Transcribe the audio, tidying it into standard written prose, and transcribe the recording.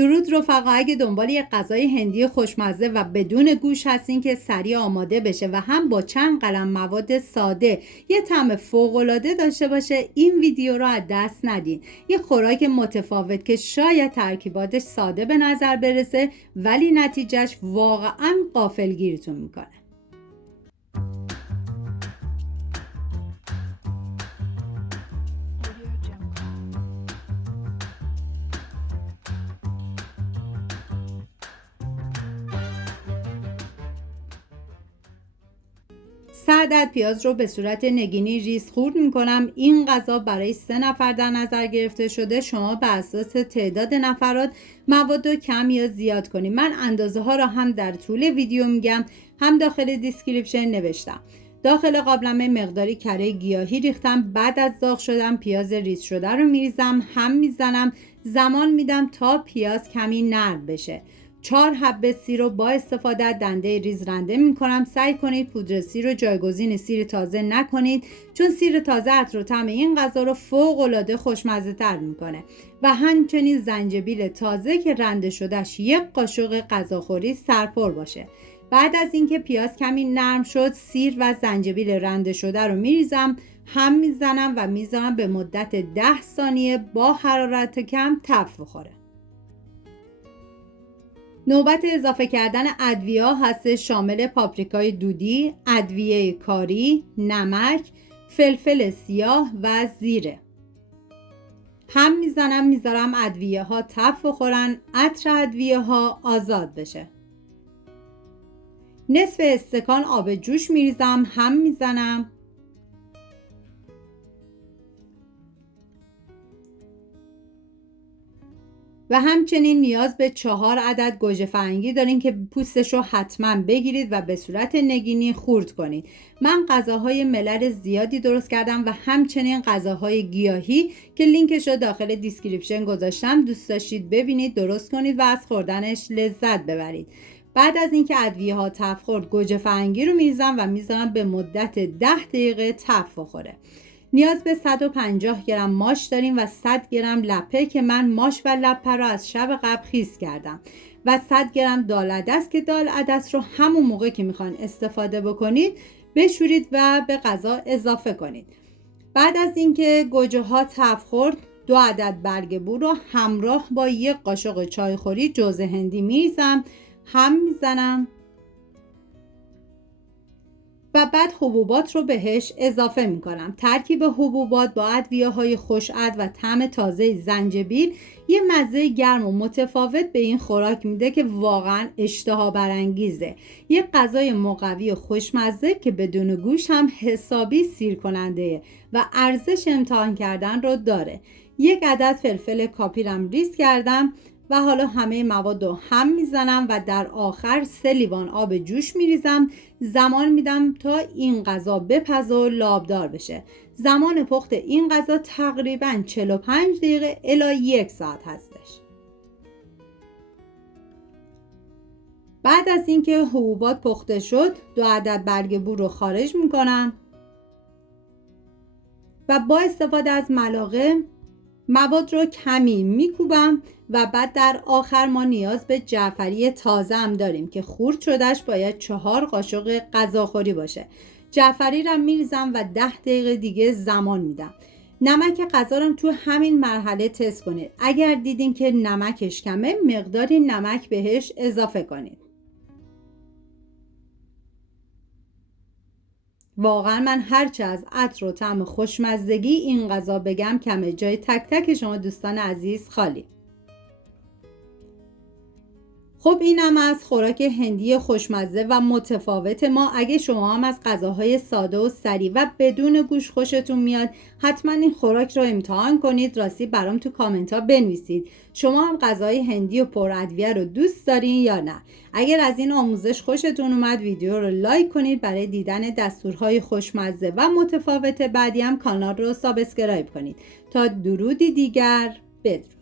درود رفقا، اگه دنبال یه غذای هندی خوشمزه و بدون گوشت هستین که سریع آماده بشه و هم با چند قلم مواد ساده یه طعم فوق‌العاده داشته باشه، این ویدیو رو از دست ندین. یه خوراک متفاوت که شاید ترکیباتش ساده به نظر برسه ولی نتیجهش واقعاً غافلگیرتون میکنه. عدد پیاز رو به صورت نگینی ریز خورد میکنم. این غذا برای 3 نفر در نظر گرفته شده. شما به اساس تعداد نفرات مواد رو کم یا زیاد کنید. من اندازه ها رو هم در طول ویدیو میگم، هم داخل دیسکریپشن نوشتم. داخل قابلمه مقداری کره گیاهی ریختم. بعد از داغ شدن پیاز ریز شده رو میریزم، هم میزنم، زمان میدم تا پیاز کمی نرم بشه. 4 حبه سیر رو با استفاده از دنده ریز رنده میکنم. سعی کنید پودر سیر رو جایگزین سیر تازه نکنید، چون سیر تازه عطر و طعم این غذا رو فوق العاده خوشمزه تر میکنه. و همچنین زنجبیل تازه که رنده شدهش 1 قاشق غذاخوری سرپر باشه. بعد از اینکه پیاز کمی نرم شد، سیر و زنجبیل رنده شده رو میریزم، هم میزنم و میذارم به مدت 10 ثانیه با حرارت کم تفت بخوره. نوبت اضافه کردن ادویه هست، شامل پاپریکای دودی، ادویه کاری، نمک، فلفل سیاه و زیره. هم میزنم، میذارم ادویه ها تفت بخورن، عطر ادویه ها آزاد بشه. نصف استکان آب جوش میریزم، هم میزنم. و همچنین نیاز به 4 عدد گوجه فرنگی دارین که پوستش رو حتما بگیرید و به صورت نگینی خورد کنید. من غذاهای ملل زیادی درست کردم و همچنین غذاهای گیاهی که لینکش رو داخل دیسکریپشن گذاشتم. دوست داشتید ببینید، درست کنید و از خوردنش لذت ببرید. بعد از اینکه ادویه ها تفت خورد، گوجه فرنگی رو میریزم و میذارم به مدت 10 دقیقه تفت بخوره. نیاز به 150 گرم ماش داریم و 100 گرم لپه که من ماش و لپه رو از شب قبل خیس کردم و 100 گرم دال عدس که دال عدس رو همون موقع که میخوان استفاده بکنید بشورید و به غذا اضافه کنید. بعد از اینکه گوجه ها تفت خورد، 2 عدد برگ بو رو همراه با 1 قاشق چایخوری جوز هندی میریزم، هم میزنم و بعد حبوبات رو بهش اضافه میکنم. ترکیب حبوبات با ادویه های خوش‌عطر و طعم تازه زنجبیل یه مزه گرم و متفاوت به این خوراک میده که واقعا اشتها برانگیزه. یه غذای مقوی و خوشمزه که بدون گوشت هم حسابی سیر کننده و ارزش امتحان کردن رو داره. 1 عدد فلفل کاپیرم ریز کردم و حالا همه مواد رو هم میزنم و در آخر 3 لیوان آب جوش میریزم. زمان میدم تا این غذا بپزه و لابدار بشه. زمان پخت این غذا تقریباً 45 دقیقه الی 1 ساعت هستش. بعد از اینکه حبوبات پخته شد، 2 عدد برگ بو رو خارج میکنم و با استفاده از ملاقه مواد رو کمی میکوبم و بعد در آخر ما نیاز به جعفری تازه هم داریم که خورد شدهش باید 4 قاشق غذاخوری باشه. جعفری رو میریزم و 10 دقیقه دیگه زمان میدم. نمک غذا رو تو همین مرحله تست کنید. اگر دیدین که نمکش کمه، مقداری نمک بهش اضافه کنید. واقعا من هرچه از عطر و طعم خوشمزگی این غذا بگم کمه. جای تک تک شما دوستان عزیز خالی. خب اینم از خوراک هندی خوشمزه و متفاوت ما. اگه شما هم از غذاهای ساده و سریع و بدون گوشت خوشتون میاد، حتما این خوراک رو امتحان کنید. راستی برام تو کامنت ها بنویسید شما هم غذای هندی و پر ادویه رو دوست دارین یا نه. اگر از این آموزش خوشتون اومد، ویدیو رو لایک کنید. برای دیدن دستورهای خوشمزه و متفاوت بعدی هم کانال رو سابسکرایب کنید. تا درودی دیگر، بدرود.